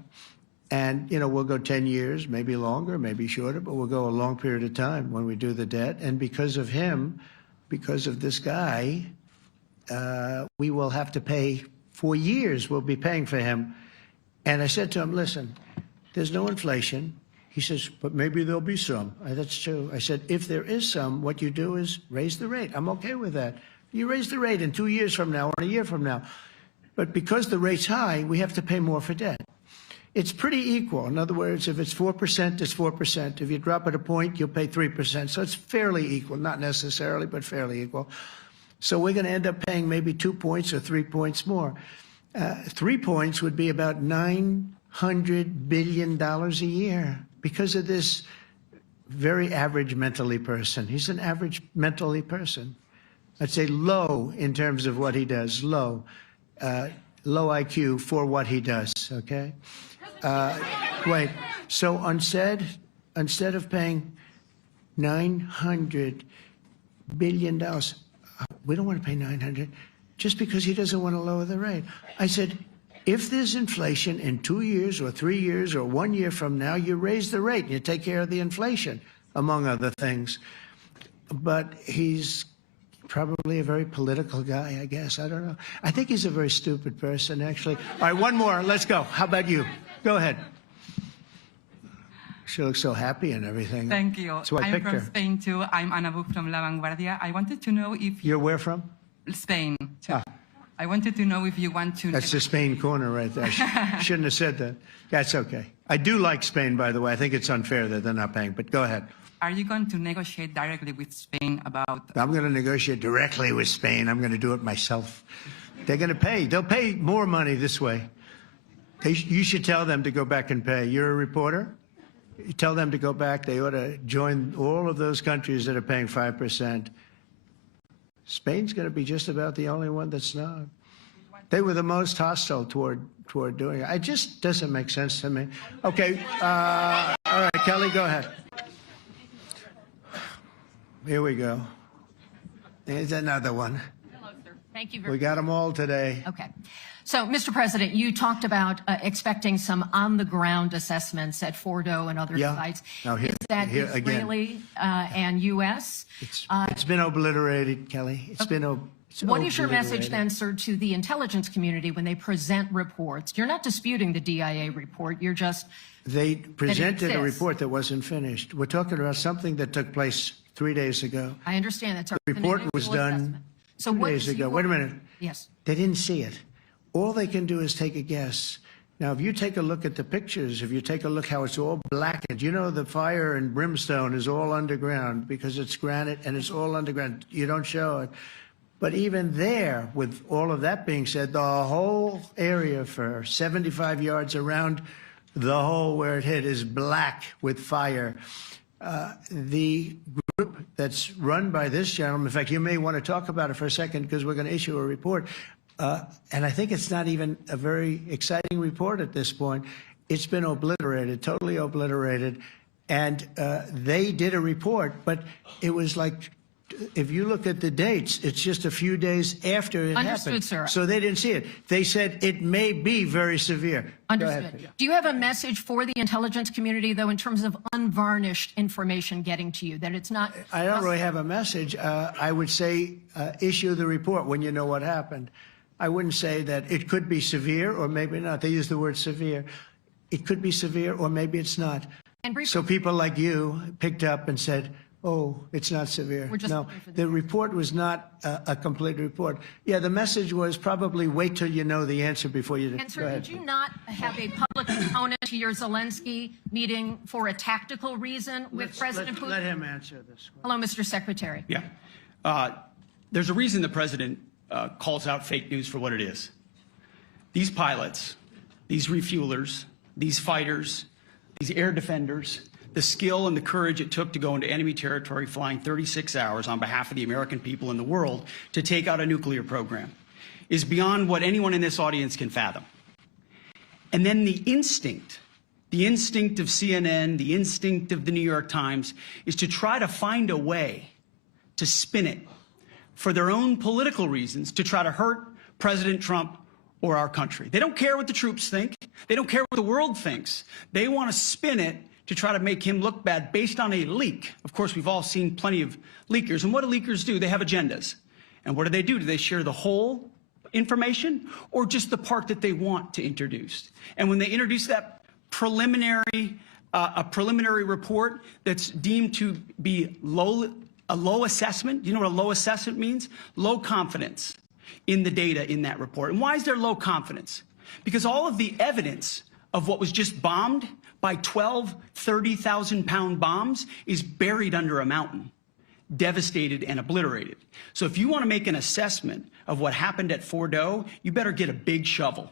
And, you know, we'll go 10 years, maybe longer, maybe shorter, but we'll go a long period of time when we do the debt. And because of him, because of this guy, we will have to pay for years. We'll be paying for him. And I said to him, listen, there's no inflation. He says, but maybe there'll be some. That's true. I said, if there is some, what you do is raise the rate. I'm okay with that. You raise the rate in 2 years from now or a year from now. But because the rate's high, we have to pay more for debt. It's pretty equal. In other words, if it's 4%, it's 4%. If you drop it a point, you'll pay 3%. So it's fairly equal, not necessarily, but fairly equal. So we're going to end up paying maybe 2 points or 3 points more. 3 points would be about $900 billion a year because of this very average mentally person. He's an average mentally person. I'd say low in terms of what he does, low IQ for what he does, okay? Wait, so instead of paying $900 billion, we don't want to pay 900 just because he doesn't want to lower the rate. I said, if there's inflation in 2 years or 3 years or 1 year from now, you raise the rate and you take care of the inflation, among other things. But he's probably a very political guy, I guess. I don't know. I think he's a very stupid person, actually. All right, one more. Let's go. How about you? Go ahead. She looks so happy and everything. Thank you. That's why I I'm picked from her. Spain, too. I'm Ana Buch from La Vanguardia. I wanted to know if... You're where from? Spain, too. I wanted to know if you want to... That's the Spain corner right there. Shouldn't have said that. That's okay. I do like Spain, by the way. I think it's unfair that they're not paying, but go ahead. Are you going to negotiate directly with Spain about... I'm going to negotiate directly with Spain. I'm going to do it myself. They're going to pay. They'll pay more money this way. You should tell them to go back and pay. You're a reporter? You tell them to go back. They ought to join all of those countries that are paying 5%. Spain's going to be just about the only one that's not. They were the most hostile toward doing it. It just doesn't make sense to me. Okay. All right, Kelly, go ahead. Here we go. There's another one. Hello, sir. Thank you very We got them all today. Okay. So, Mr. President, you talked about expecting some on-the-ground assessments at Fordo and other sites. Now Is that Israeli and U.S.? It's been obliterated, Kelly. It's been What is your message obliterated. then, sir, to the intelligence community when they present reports? You're not disputing the DIA report. You're just... They presented a exists. report that wasn't finished. We're talking about something that took place 3 days ago. I understand that, sir. The report was done So 2 what days is ago. your- Wait a minute. Yes. They didn't see it. All they can do is take a guess. Now, if you take a look at the pictures, if you take a look how it's all blackened, you know the fire and brimstone is all underground because it's granite and it's all underground. You don't show it. But even there, with all of that being said, the whole area for 75 yards around the hole where it hit is black with fire. The group that's run by this gentleman, in fact, you may want to talk about it for a second because we're going to issue a report. And I think it's not even a very exciting report at this point. It's been obliterated, totally obliterated. And they did a report, but it was like, if you look at the dates, it's just a few days after it Understood, happened. sir. So they didn't see it. They said it may be very severe. Go Understood. ahead. Do you have a message for the intelligence community, though, in terms of unvarnished information getting to you, that it's not... I don't really have a message. I would say issue the report when you know what happened. I wouldn't say that it could be severe or maybe not. They use the word severe. It could be severe or maybe it's not. And briefly- So people like you picked up and said, oh, it's not severe. We're just No, looking for the report was not a complete report. Yeah, the message was probably wait till you know the answer before you... And, Go sir, ahead. did you not have a public component to your Zelensky meeting for a tactical reason with President Putin? Let him answer this. Hello, Mr. Secretary. Yeah. There's a reason the president calls out fake news for what it is. These pilots, these refuelers, these fighters, these air defenders, the skill and the courage it took to go into enemy territory flying 36 hours on behalf of the American people and the world to take out a nuclear program is beyond what anyone in this audience can fathom. And then the instinct of CNN, the instinct of the New York Times is to try to find a way to spin it for their own political reasons to try to hurt President Trump or our country. They don't care what the troops think. They don't care what the world thinks. They want to spin it to try to make him look bad based on a leak. Of course, we've all seen plenty of leakers. And what do leakers do? They have agendas. And what do? Do they share the whole information or just the part that they want to introduce? And when they introduce that preliminary, a preliminary report that's deemed to be a low assessment, you know what a low assessment means? Low confidence in the data in that report. And why is there low confidence? Because all of the evidence of what was just bombed by 12 30,000-pound bombs is buried under a mountain, devastated and obliterated. So if you want to make an assessment of what happened at Fordo, you better get a big shovel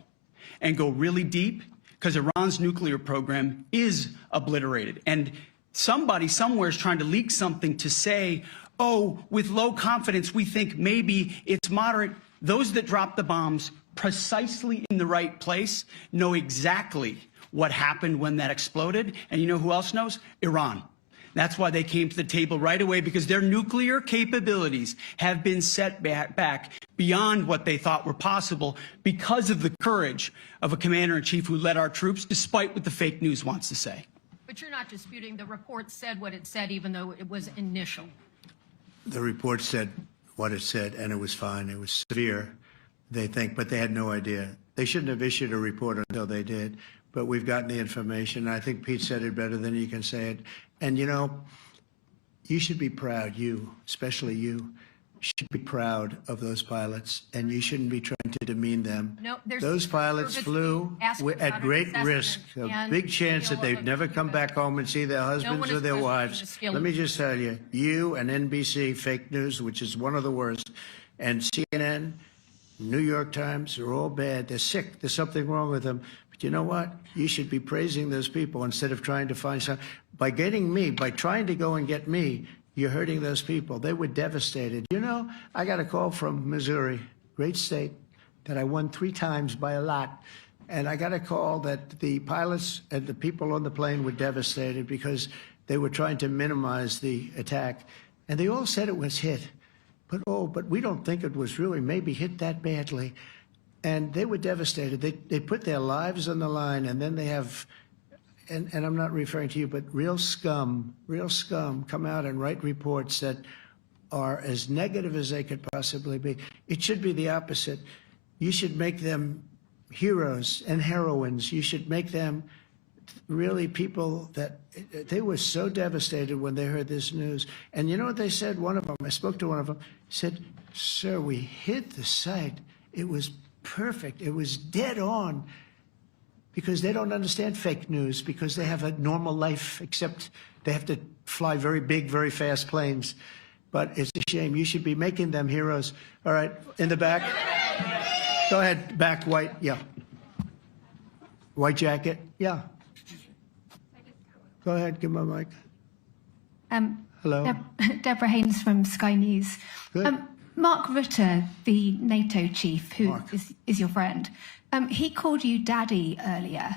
and go really deep, because Iran's nuclear program is obliterated. And somebody somewhere is trying to leak something to say, oh, with low confidence, we think maybe it's moderate. Those that dropped the bombs precisely in the right place know exactly what happened when that exploded. And you know who else knows? Iran. That's why they came to the table right away, because their nuclear capabilities have been set back beyond what they thought were possible because of the courage of a commander-in-chief who led our troops, despite what the fake news wants to say. But you're not disputing the report said what it said, even though it was initial. The report said what it said, and it was fine. It was severe, they think, but they had no idea. They shouldn't have issued a report until they did, but we've gotten the information. I think Pete said it better than you can say it. And, you know, you should be proud, you, especially you, should be proud of those pilots, and you shouldn't be trying to demean them. No, those pilots flew at great risk, a big chance that they'd never come back home and see their husbands or their wives. Let me just tell you, you and NBC, fake news, which is one of the worst, and CNN, New York Times, are all bad. They're sick. There's something wrong with them. But you know what? You should be praising those people instead of trying to find some. By getting me, by trying to go and get me, you're hurting those people. They were devastated. You know, I got a call from Missouri, great state, that I won 3 times by a lot. And I got a call that the pilots and the people on the plane were devastated because they were trying to minimize the attack. And they all said it was hit. But we don't think it was really maybe hit that badly. And they were devastated. They put their lives on the line, and then they have, and I'm not referring to you, but real scum come out and write reports that are as negative as they could possibly be. It should be the opposite. You should make them heroes and heroines. You should make them really people that they were so devastated when they heard this news. And you know what they said? One of them, I spoke to one of them, said, "Sir, we hit the site. It was perfect. It was dead on." Because they don't understand fake news, because they have a normal life, except they have to fly very big, very fast planes. But it's a shame. You should be making them heroes. All right, in the back. Go ahead, back, white, yeah. White jacket, yeah. Go ahead, give my mic. Hello. Deborah Haynes from Sky News. Good. Mark Rutte, the NATO chief, who is your friend, he called you daddy earlier.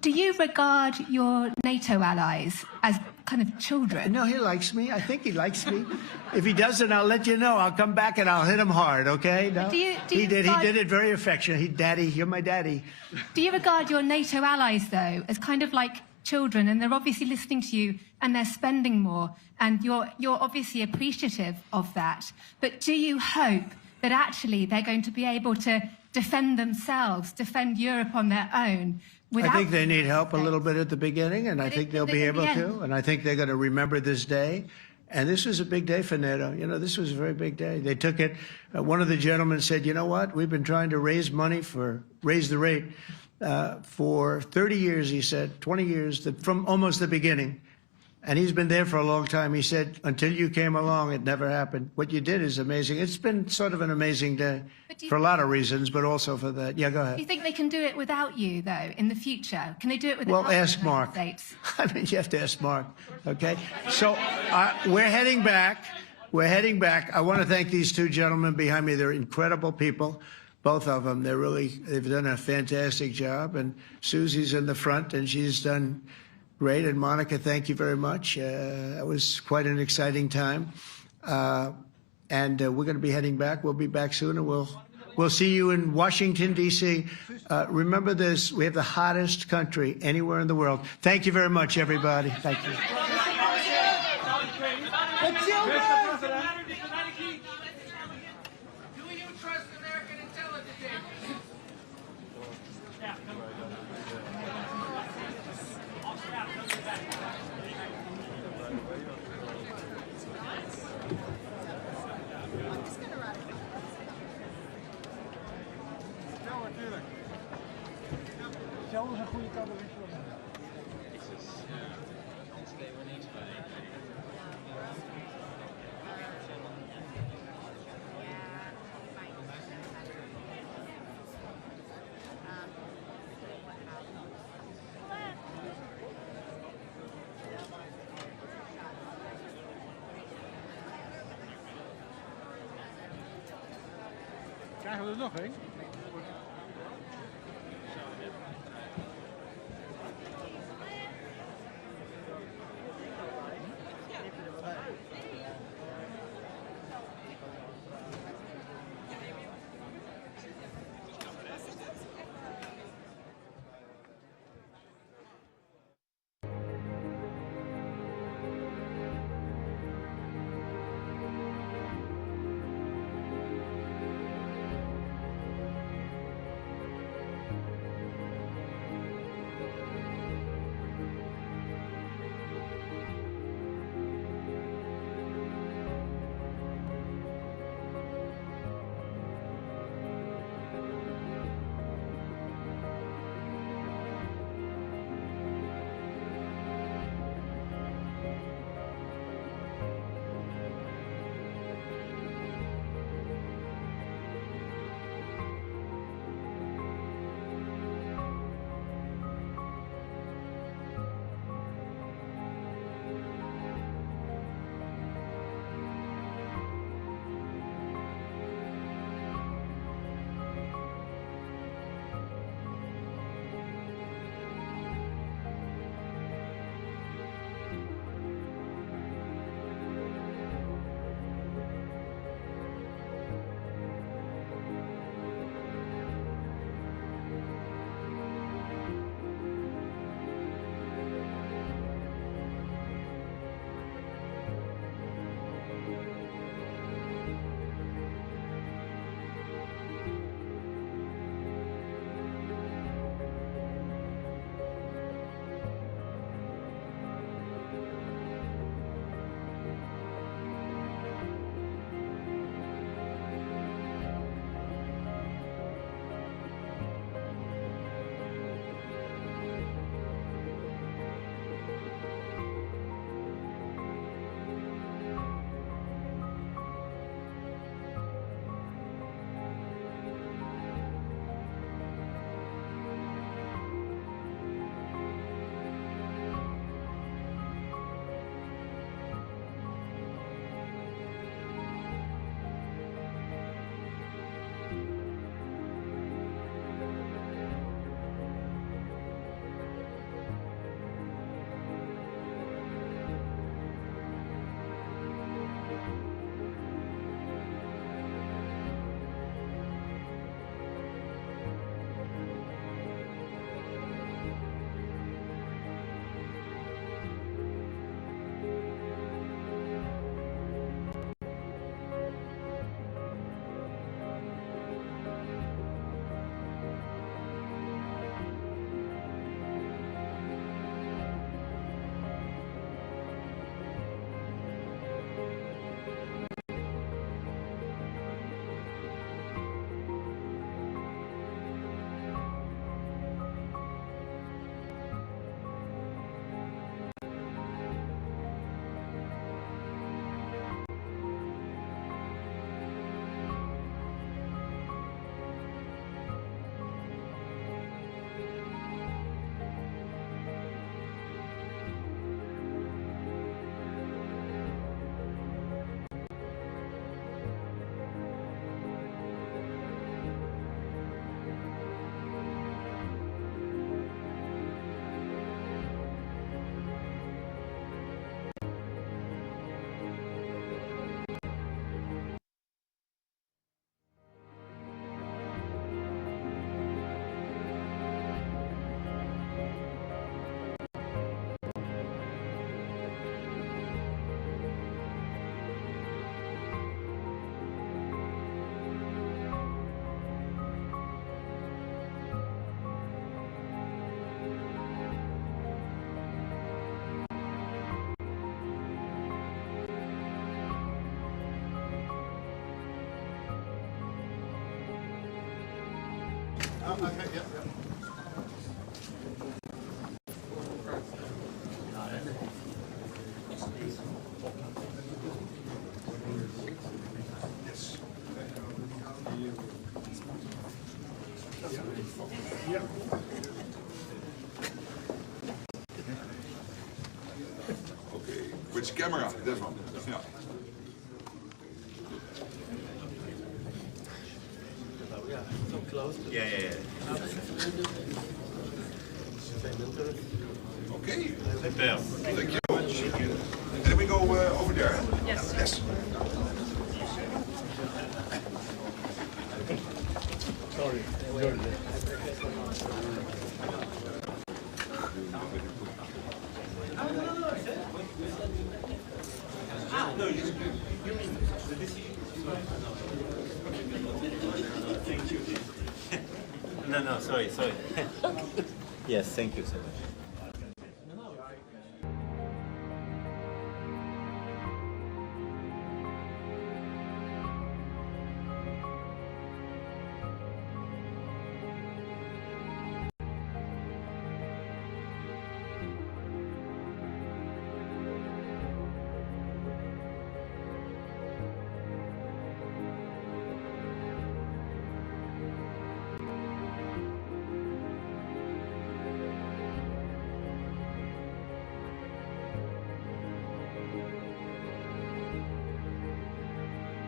Do you regard your NATO allies as kind of children? No, he likes me. I think he likes me. If he doesn't, I'll let you know. I'll come back and I'll hit him hard, okay? No? He did it very affectionate. Daddy, you're my daddy. Do you regard your NATO allies, though, as kind of like children, and they're obviously listening to you and they're spending more, and you're obviously appreciative of that, but do you hope that actually they're going to be able to defend themselves, defend Europe on their own? I think they need help a little bit at the beginning, and I think they'll be able to, and I think they're going to remember this day. And this was a big day for NATO. You know, this was a very big day. They took it. One of the gentlemen said, you know what? We've been trying to raise money raise the rate for 30 years, he said, 20 years, from almost the beginning. And he's been there for a long time. He said, until you came along, it never happened. What you did is amazing. It's been sort of an amazing day for a lot of reasons, but also for that. Yeah, go ahead. Do you think they can do it without you, though, in the future? Can they do it without Well, ask the United Mark. States? I mean, you have to ask Mark, okay? So we're heading back. We're heading back. I want to thank these 2 gentlemen behind me. They're incredible people, both of them. They've done a fantastic job. And Susie's in the front, and she's done great. And Monica, thank you very much. It was quite an exciting time. and we're going to be heading back. We'll be back soon, and we'll see you in Washington, D.C. Remember this, we have the hottest country anywhere in the world. Thank you very much, everybody. Thank you. Krijgen we er nog een? Okay, which camera? This one. Yeah. So close. Yeah. Okay. Thank you. And then we go over there. Yes. Yes. Sorry. No, sorry. Yes, thank you so much.